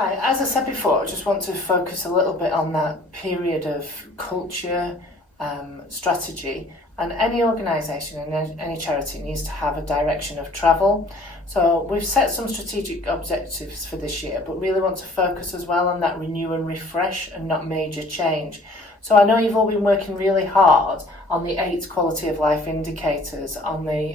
Hi, as I said before, I just want to focus a little bit on that period of culture, strategy, and any organisation and any charity needs to have a direction of travel. So we've set some strategic objectives for this year, but really want to focus as well on that renew and refresh and not major change. So I know you've all been working really hard on the 8 quality of life indicators on the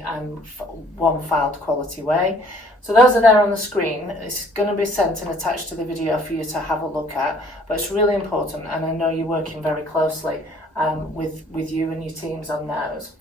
One Fylde Quality Way. So those are there on the screen. It's going to be sent and attached to the video for you to have a look at, but it's really important, and I know you're working very closely with you and your teams on those.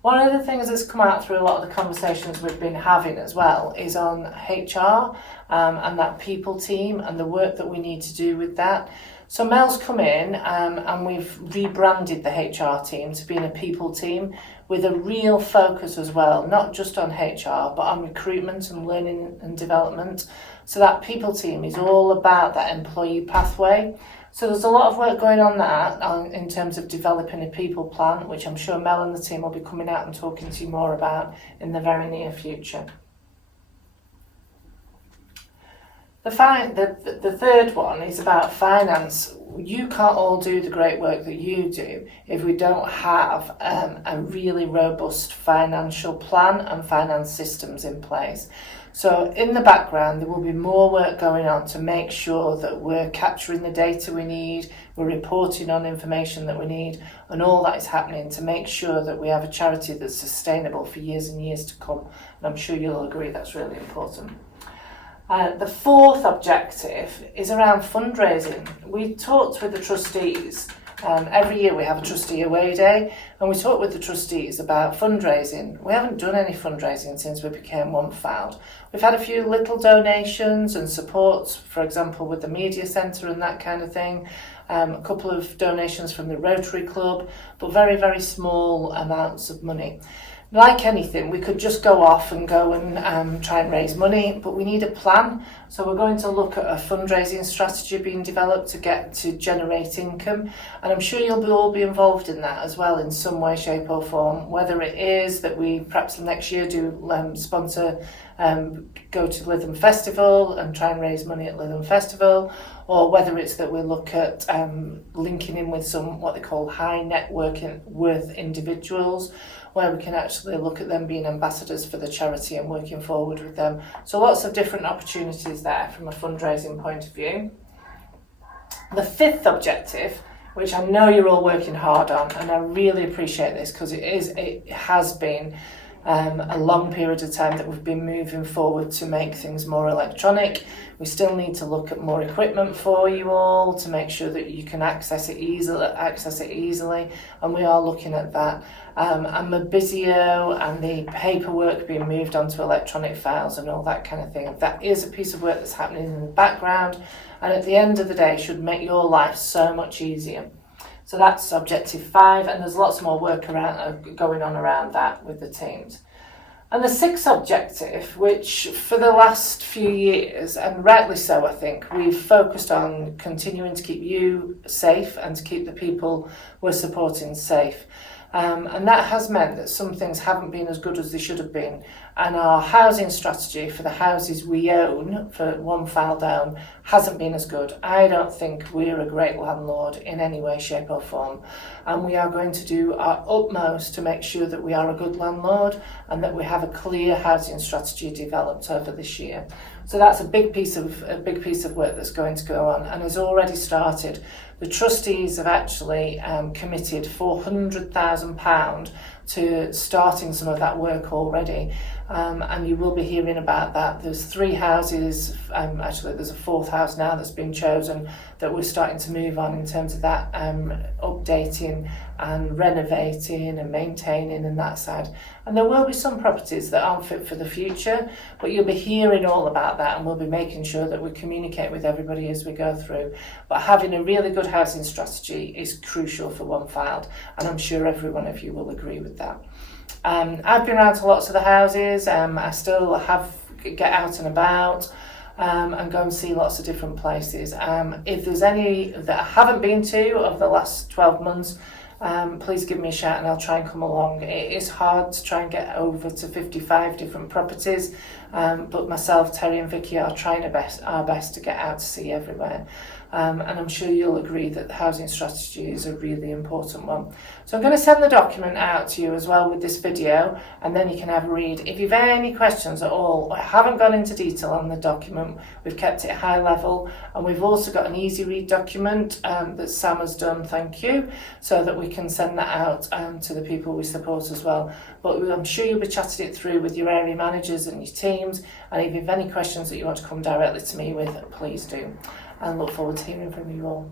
One of the things that's come out through a lot of the conversations we've been having as well is on HR and that people team and the work that we need to do with that. So Mel's come in and we've rebranded the HR team to being a people team with a real focus as well, not just on HR, but on recruitment and learning and development. So that people team is all about that employee pathway. So there's a lot of work going on that in terms of developing a people plan, which I'm sure Mel and the team will be coming out and talking to you more about in the very near future. The third one is about finance. You can't all do the great work that you do if we don't have a really robust financial plan and finance systems in place. So in the background, there will be more work going on to make sure that we're capturing the data we need, we're reporting on information that we need, and all that is happening to make sure that we have a charity that's sustainable for years and years to come. And I'm sure you'll agree that's really important. The fourth objective is around fundraising. We talked with the trustees. Every year we have a trustee away day, and we talk with the trustees about fundraising. We haven't done any fundraising since we became One Fylde. We've had a few little donations and supports, for example, with the media centre and that kind of thing. A couple of donations from the Rotary Club, but very, very small amounts of money. Like anything, we could just go off and go and try and raise money, but we need a plan. So we're going to look at a fundraising strategy being developed to generate income. And I'm sure you'll all be involved in that as well in some way, shape or form, whether it is that we perhaps next year do sponsor, go to Lytham Festival and try and raise money at Lytham Festival, or whether it's that we look at linking in with some what they call high net worth individuals, where we can actually look at them being ambassadors for the charity and working forward with them. So lots of different opportunities there from a fundraising point of view. The fifth objective, which I know you're all working hard on, and I really appreciate this because it has been a long period of time that we've been moving forward to make things more electronic. We still need to look at more equipment for you all to make sure that you can access it easily, and we are looking at that. And the Visio and the paperwork being moved onto electronic files and all that kind of thing. That is a piece of work that's happening in the background, and at the end of the day should make your life so much easier. So that's objective 5, and there's lots more work going on around that with the teams. And the sixth objective, which for the last few years, and rightly so I think, we've focused on continuing to keep you safe and to keep the people we're supporting safe. And that has meant that some things haven't been as good as they should have been. And our housing strategy for the houses we own, for One Fylde Own, hasn't been as good. I don't think we're a great landlord in any way, shape or form. And we are going to do our utmost to make sure that we are a good landlord and that we have a clear housing strategy developed over this year. So that's a big piece of work that's going to go on and has already started. The trustees have actually committed £400,000 to starting some of that work already, and you will be hearing about that. There's 3 houses, actually there's a 4th house now that's been chosen that we're starting to move on in terms of that updating and renovating and maintaining and that side. And there will be some properties that aren't fit for the future, but you'll be hearing all about that, and we'll be making sure that we communicate with everybody as we go through. But having a really good housing strategy is crucial for One Fylde, and I'm sure every one of you will agree with that. I've been around to lots of the houses. I still get out and about and go and see lots of different places. If there's any that I haven't been to over the last 12 months, please give me a shout and I'll try and come along. It is hard to try and get over to 55 different properties, but myself, Terry and Vicky are trying our best to get out to see everywhere. And I'm sure you'll agree that the housing strategy is a really important one. So I'm going to send the document out to you as well with this video, and then you can have a read. If you've any questions at all, I haven't gone into detail on the document, we've kept it high level, and we've also got an easy read document that Sam has done, thank you, so that we can send that out to the people we support as well. But I'm sure you'll be chatting it through with your area managers and your teams, and if you have any questions that you want to come directly to me with, please do. I look forward to hearing from you all.